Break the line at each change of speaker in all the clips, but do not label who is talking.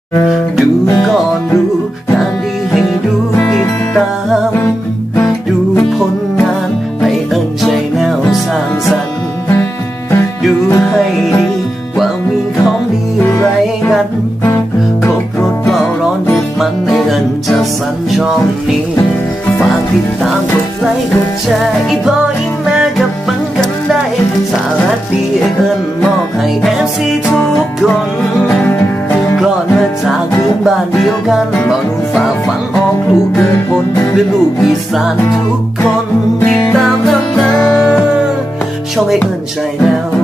ดูก่อนดูงานดีให้ดูติดตามดูผลงานไอเอิญใจแนวสร้างสรรค์ดูให้ดีว่ามีของดีไรกันครบรสเปล่าร้อนเด็ดมันไอเอิญจะสั่นช่องนี้ฝากติดตามกดไลค์กดแชร์อีบอยอีแม่กับปังกันได้สาระดีไอเอิญมอบให้FCทุกคนกลอนมาจากพื้นบ้านเดียวกันบ่หนุ่มฝ่าฝันออกลูกเกิดผลเป็นลูกอีสานทุกคนติดตามนำนะช่องไอเอิญใจแนว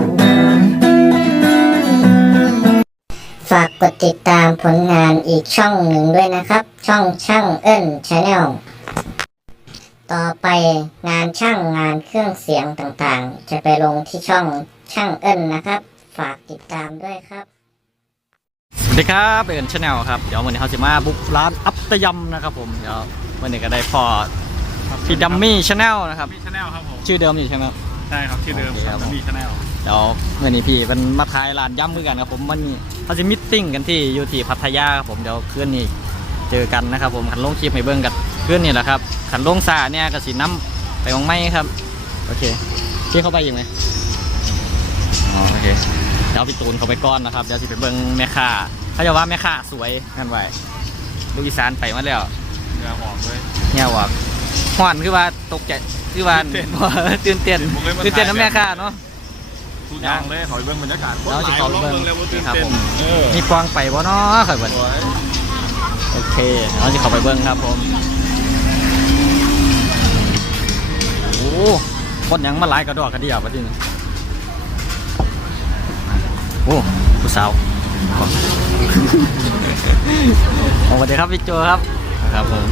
ฝากกดติดตามผลงานอีกช่องหนึ่งด้วยนะครับ ช่องช่างเอิ้น Channel ต่อไปงานช่างงานเครื่องเสียงต่างๆจะไปลงที่ช่องช่างเอิ้นนะครับฝากติดตามด้วยครับ
สวัสดีครับเอิญชาแนลครับเดี๋ยววันนี้เขาจะมาบุกร้านอัปตยำนะครับผมเดี๋ยววันนี้ก็ได้พอพี่ดัมมี่ชาแนลนะครับ
ชาแนลครับผม
ชื่อเดิมอยู่ใช่ไหม
ใช่ครับชื่อเดิมครับดัมมี่ชาแนล
เดี๋ยววันนี้พี่เป็นมาขายร้านยำด้วยกันครับผมวันนี้เขาจะมิทติ้งกันที่อยู่ที่พัทยาครับผมเดี๋ยวคืนนี้เจอกันนะครับผมขันลงคลิปให้เบิ้งกันคืนนี้แหละครับขันลงซาเนี่ยก็สีน้ำไปของไม้ครับโอเคพี่เข้าไปยังไงโอเคเดี๋ยวพี่ตูนเข้าไปก้อนนะครับเดี๋ยวสิไปเบิ้งแม่ค้าเขาจะว่าแม่ค้าสวยกันไว้ลูกอีสานไปมาแล้ว
เนื้อหอมด้วย
เงี้ยว่าห่อนคือว่าตกใจคือว่าตื่นเต้นน้ำแม่ค้าเนาะ
ทุกอย่างเลยขอเบิ้งบรรยากาศ
เราจะขอเบิ้ง
ครับผม
มีกวางไปบ่เนาะข่อยเบิ้งโอเคเราจะขอไปเบิ้งครับผมโอ้คนยังมาไล่กระดอกกระเดี่ยวปะทีนี้โอ้ผู้สาวสวัสดีครับพี่โจครับครับผม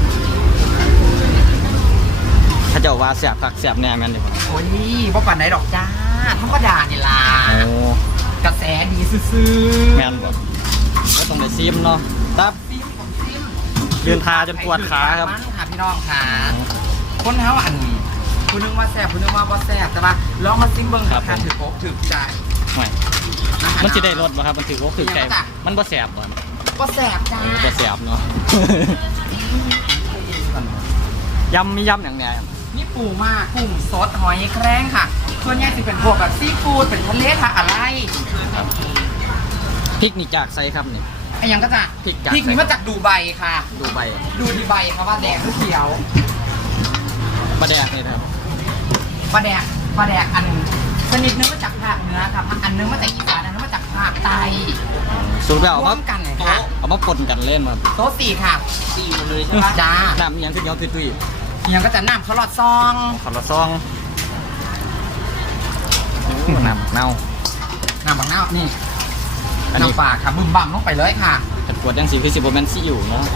ถ้าเจ้าว่าเสียบตักเสียบแน่แม่นเลย
โอ้ยบ่ปั่นไหนดอกจ้าธรรมดานี่ล่ะกระแสดีซื่อ
แม่นบ่ก็ต้องไปซิมเนาะตับเดินทาจนปวดขาครับ
ค่ะพี่น้องค่ะคนเท้าอันคุณนึกว่าแซ่บคุณนึกว่าบ่แซ่บแต่ว่าลองมาซิมเบิ้งครับถือโป๊กถือใจ
ไม่มันจะได้รสป่ะครับมันถือโป๊กถือใจมันบ่แซ่บบ่
บ่แซ่บจ้า
บ่แซ่บเนาะยำมียำอย่างเนี้ย
นี่ปูมากกุ้งสดหอยแครงค่ะส่วนใหญ่จะเป็นพวกแบบซีฟู้ดเป็นทะเลค่ะอะไร
พริกนี่จากไซครับนี่
ไอ้ยังก็จะพริกนี่มาจากดูไบค่ะ
ดูไบ
ครับว่าแดงหรือเขียว
ปลาแดกนี่ครับ
ปลาแดกอันชนิดนึงมาจากภาคเหนือครับอันนึงมาจากอีสานอันนึงมาจากภาคใต้
สูตรแบบเอามา
กันค่ะ
เอามาปนกันเล่นมา
โต๊ะ4ค่ะ4หมดเลยใช่ไหมจ้า
น้ำยังขึ้นยอดตุ้ย
ยังก็จะน้ำเขาหลอดซอง
น้ำ
บักเน่านี่น้ำปลาค่ะบึ้มบั่มลงไปเลยค่ะ
ขัดกวดยังสีคือ10%มันซี่อยู่เนาะ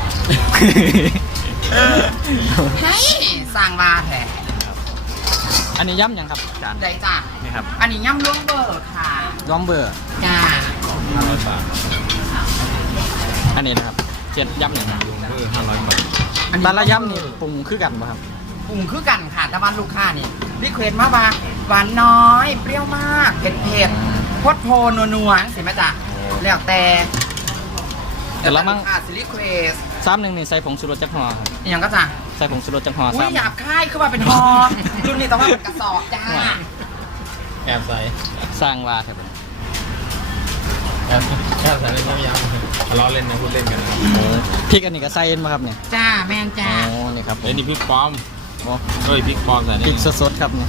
เฮ้ยสร้างมาแท้
อันนี้ย่ำยังครับจาน
ได้จ้า
นี่ครับ
อันนี้ย่ำล่วงเบอร์ค่ะ
ล่วงเบอร์
จ้า
500 บาทอันนี้นะครับเจ็ดย่ำอย่างล่วงเบอร์500 บาทแต่ละย่ำนี่ปรุงคือกันป่ะครับ
ปรุงคือกันค่ะแต่บ้านลูกค้านี่รีเควสมาว่าหวานน้อยเปรี้ยวมากเผ็ดพดโพนัวสิแม่จ้าแล้วแต่ละมั่งค่ะรีเควส
3นึงนี่ใส่ผงชูรสจักห่อครับ
ยังก็จ้า
ใส่ผงชูรสจักห่อ
อุ้ยหยาบคายคือว่าเป็นห่อรุ่นนี้ต้องว่าเป็นกระสอบจ้า
แอบใส่สร้างว่าครับ
แอบใส่เล่นย้ำล้อเล่นนะพูดเล่นกันนะ
พริกอันนี้ก็ใส่เองมาครับเนี่ย
จ้าแม่นจ้า
โอ้นี่ครับ
นี่พริกปลอมพริกปลอมใส่
พริกสดๆครับเนี่ย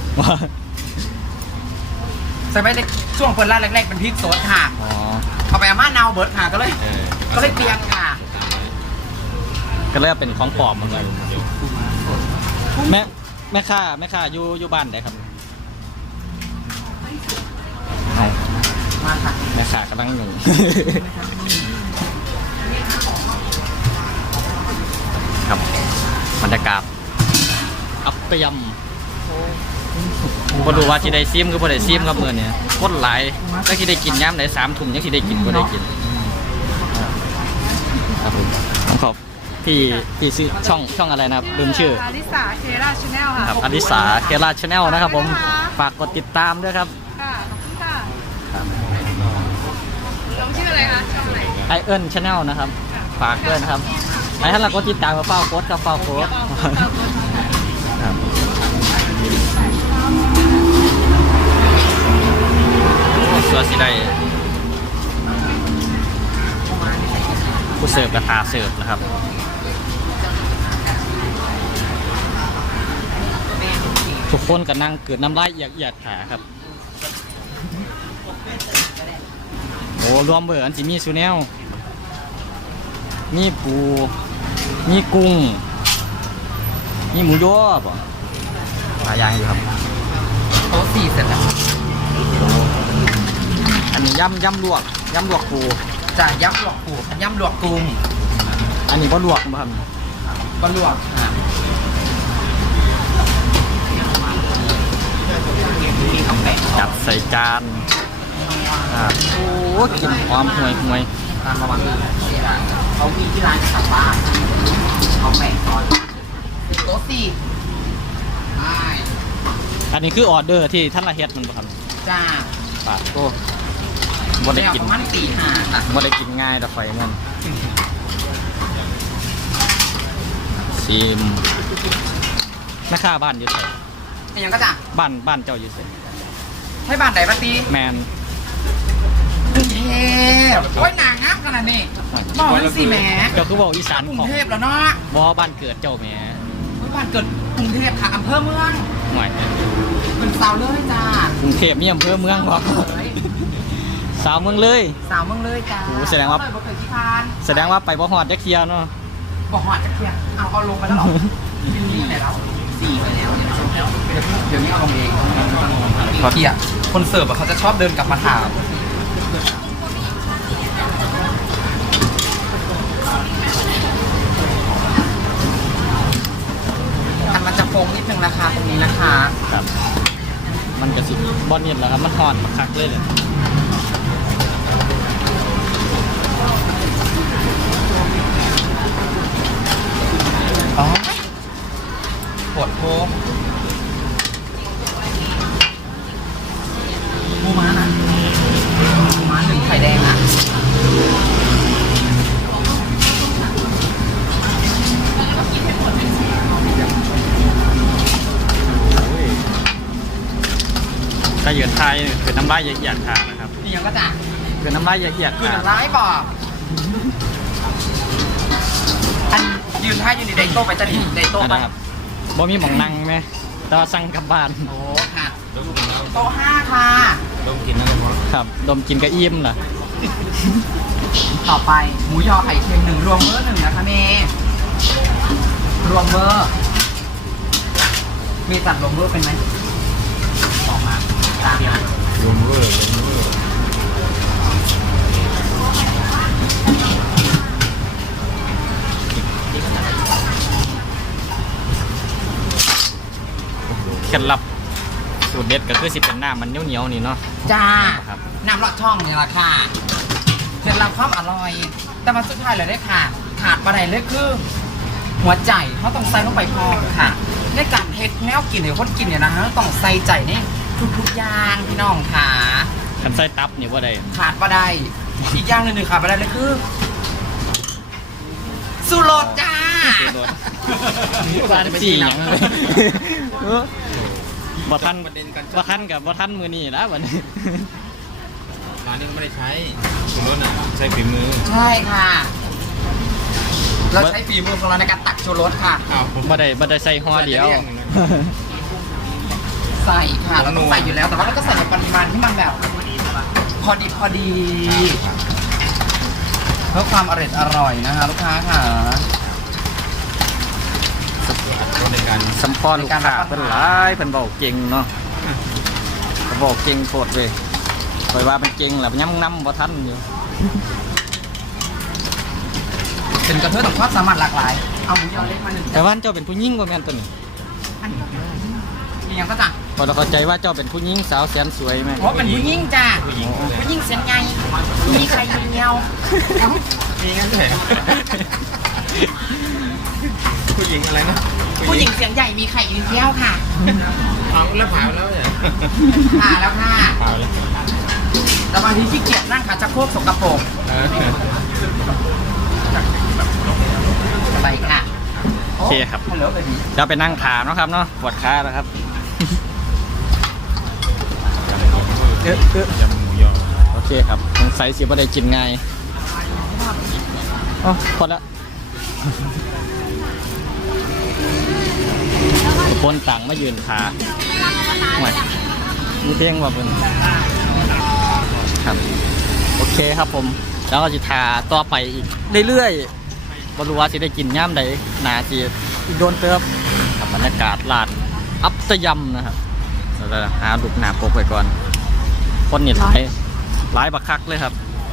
ใส่ไปช่วงเปิดร้านแรกๆเป็นพริกสดค่ะเอาไปอาม่าเนาเบิร์ดค่ะก็เลยเปลี่ยนค่ะ
ก็เลยเป็นของปลอมเหมือนกันแม่ค้าอยู่บ้านไหนครับ
มาค่ะ
แม่ค้ากำลังหนึ่งครับบรรยากาศอัปเปยำพอดูว่าที่ได้ซิมคือพอได้ซิมครับเมื่อเนี่ยโคตรหลายก็ที่ได้กินย้ำไหน3 ถุงยังที่ได้กินก็ได้กินครับผมขอบพี่ซื้อช่องอะไรนะครับลืมชื่อ
อลิสาเคราชแนลค่ะ
ครับอลิสาเคราชแนลนะครับผมฝากกดติดตามด้วยครับ
ค่ะขอบคุณค่ะน้องชื่ออะไรคะช่องไหน
ไอเอิญชาแนลนะครับฝากด้วยนะครับไอ้ท่านเราก็ติดตามมาเฝ้าโค้ดครับเฝ้าโค้ดครับโอ้สัวสิได้ผู้เสิร์ฟกระทาเสิร์ฟนะครับทุกคนก็นั่งเกิดน้ำลายเอียดขาครับโอ้รวมเบอร์อันสิมีซูเนลมีปูมีกุ้งมีหมูย่อป่ะหลายอย่างอยู่ครับ
โต๊ะ4เสร็จแล้ว
อันนี้ย่ำลวกปู
จ้ะย่ำลวกปูย่ำลวกกุ้ง
อันนี้ก็ลวกป่ะครับ
ก็ลวก
จัดใส่จานโอ้กลิ่นหอมห่วย
ตามประมาณนี้เขามีที่ร้านกลับบ้านเขาแบ่งตอนโต๊ะ4ใช่
อันนี้คือออเดอร์ที่ท่านละเฮ็ดมันป่ะครับ
จ้า
ปากโก้บ่ได้กิน
ประมาณ4-5ค่ะ
บ่ได้กินง่ายแต่ไฟมันซิมแม่ค้าบ้านอยู่ไส
อย่างก็จ้ะ
บ้านเจ้าอยู่ไส
ให้บ้านไหนบ้านตี
แมน
กรุงเทพโอ้ยหนางงับขนาดนี้บอกเลยสิแหม
เจ้าคือบอกอีสาน
กรุ
ข
ง
อง
เทพแล้วเนาะ
บ่บ้านเกิดเจ้าแหม่
บ้านเกิดกรุงเทพค่ะอำเภอเมือง
ห่วย
เป็นสาวเลยจ้าก
รุงเทพมีอำเภอเมืองบ่สาวเมืองเลย
สาวเมืองเลยจ้า
โอ้แสดงว่า
เลยบ่เคยที่พาน
แสดงว่าไปบ่ฮอดจักเที่ยวเนาะ
บอกหอดจะเพียงเอาลงไปแล้วหรอนี่ไหนเรา4ไปแล้วเดี๋ยวนี้เอาลงเองเพราะที่อ่ะคนเสิร์ฟอ่ะเขาจะชอบเดินกลับมาถามอันมันจะโค้งนิดนึงนะคะตรงนี้นะคะ
ครับมันก็สิบ่เนียนแล้วครับมันฮอดคักเลย
อ๋อปวดโค้งหมูม้าน่ะหมูม้า1ไข่แดงนะ
ก็ยืนไทยคือน้ำลายเอียดๆขานะครับ
นี่ยังก็จะ
คือน้ำลายเอียดๆ
คือ
ขา
ร้ายบอกอันยืนท่ายืนในไดโต้ไปจะดีไดโต้ไป
นะครับบ่มีหม่องนั่งไหมแต่ว่าสั่งกลับบ้าน
โอ้ค่ะโต๊ะ5ค่ะ
ต้มกินนั่นเลยพอ
ครับดมกินกระอิ่มล่ะ
ต่อไปหมูยอไข่เค็ม1รวมเบอร์1นะคะเมย์รวมเบอร์มีสั่งรวมเบอร์เป็นไหมออกมาตามเดียว
รวมเวอร์
เคล็ดลับสูตรเด็ดก็คือสิเป็นน้ำมันเหนียวๆนี่เนาะ
จ้า
ครับ
น้ำลอดช่องนี่แหละค่ะเคล็ดลับความอร่อย แต่มาสุดท้ายเลยได้ค่ะขาดประเด็นเลยคือ หัวใจเขาต้องใส่ลงไปพอค่ะในการเฮ็ดแนวกินหรือคนกินเนี่ยนะฮะต้องใส่ใจนี่ทุกๆอย่างพี่น้องค่ะ
คันไส้ตับนี่ว่าได้
ขาดประได้อีกอย่างหนึ่งขาดประได้เลยคือสุโรสจ้า
บ้านสี่หยังเลยบ่ทันกับบ่ทันมือนี่แล้ววันนี้
ร้านนี้ก็ไม่ได้ใช้คุณรถอ่ะใช้ฝีมือ
ใช่ค่ะ เราใช้ฝีมือของเราในการตักชูรสค่ะ
อ้าวผม
บ่ได้ใส่ห่อเดียว
ใส่ค่ะเราต้องใส่อยู่แล้วแต่ว่าเราก็ใส่ในปริมาณที่มันแบบ พอดีเพื่อความอร่อยนะคะลูกค้าค่ะ
ในการ
สัมพอลูกค้าเพิ่นหลายเพิ่นบอกเก่งเนาะเพิ่นบอกเก่งโคตรเลยคอยว่าเป็นเก่งแหละย้ำน้ำบ่ทันอยู่
เป็นกระเทยต่างความสามารถหลากหลาย เอาหมูยอเล็กมา1
แต่ว่าเจ้าเป็นผู้หญิงบ่แม่นตัวนี้
อันนี้มีอย่างก็จ้ะ
พอเราเข้าใจว่าเจ้าเป็นผู้หญิงสาวแสนสวยแม่
เพราะเป็นผู้หญิงจ้ะ
ผู้หญิง
ผู้หญิงเสียงไงมีใครเดียว
มีงั้นเลยผู้หญิงอะไรนะ
ผู้หญิงเสียงใหญ่มีไข่เดียวค่ะ
เอาแล้วผ่าแล้วเนี่ย
ผ่าแล้วค่ะ
ผ่าแล้ว
แต่บางทีขี้เกียจนั่งขาจะโคกสกปรก
เออ
เคครับ
ฮัลโหลเบบี้
เดี๋ยวไปนั่งขาเนาะครับเนาะปวดขาแล้วครับ
ยำหมูยอ
โอเคครับสงสัยสิบ่ได้กินง่ายอ๋อพอแล้วคนต่างมายืนขาไม่มีเพลงว่าเป็นครับโอเคครับผมแล้วก็จะทาต่อไปอีกเรื่อยๆบรู้ว่าสิได้กินย่ามใดนาจีอีกโดนเติบกับบรรยากาศลานอัปตยำนะครับแล้วหาลูกหนาปกไปก่อนคนนี่หลายบักคักเลยครับ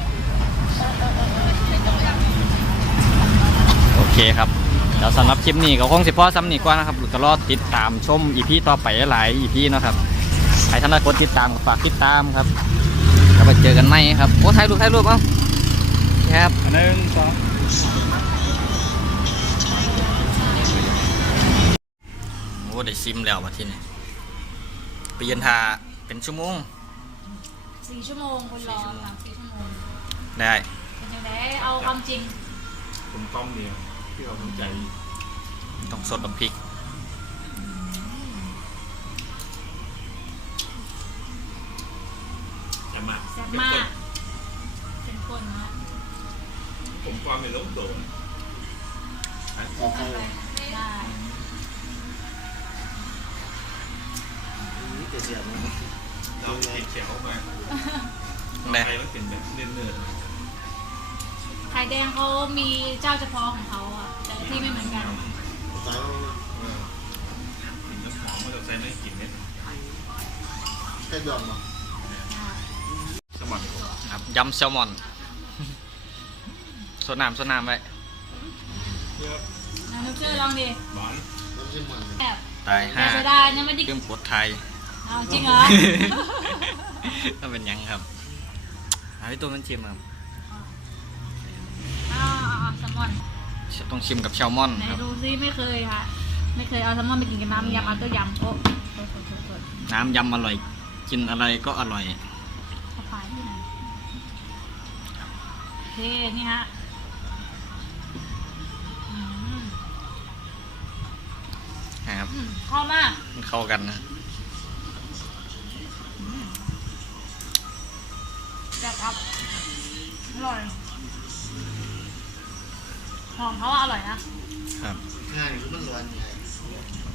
โอเคครับเดี๋ยวสำหรับคลิปนี้ก็คงสิพ่อซ้ำนี่กว่านะครับก็รอติดตามชมอีพีต่อไปหลายอีพีเนาะครับใครท่านใดกดติดตามก็ฝากติดตามครับแล้วไปเจอกันใหม่ครับโอ้ถ่ายรูปเอ้าครับ
1 2
โอ้ได้ซิมแล้วมาที่นี่ไปยืนทาเป็นชั่วโมง
4 ชั่วโมงคนรอ3-4 ชั่วโมง
ได้
เป็นยังไงเอาความจริง
ผมต้มเดียวที่เราสนใจ
ต้องสดกับพริก
แต่มา
แซ่บมากเป็นคนนะ
ผมความเป็นล้มโดน
ได้
เราเขียวมา
ได้
ไทยมันเป็นแบบเนื้อ
ไข่แดงเขามีเจ้าเฉพาะของเขาอ่ะแต่ละที่ไม่เหมือนกัน
กลิ่นน้ำหอมมันจะใส่ในกลิ่นเม็ดสมอน
ครับยำแซลมอนสดน้ำไว้
เยอะ
น้ำนุชเชอร์ลองดิ
หวาน
แบบ
ตาย
แต่
ห้า
เสียดายยังไม่ได้
เครื่องปวดไทย
เอาจริงเหรอ
ถ้าเป็นยังครับพี่ตัวนั้นชิมครับ
เอาแซลมอน
ต้องชิมกับแซลมอน
ไหน
ครับ
ดูซิไม่เคยค่ะ ไม่เคยเอาแซลมอนไปกินกับน้ำยำเอาตัวยำโอ้โทษ
น้ำยำอร่อยกินอะไรก็อร่อย
เอาไปที่ไหนโอเคนี่ฮะอืม
ครับ
เข้ามาก
มันเข้ากันนะ
แบบครับอร่อยหอมเขาว่าอร่อยนะครับ
ง่ายคือมันร้อน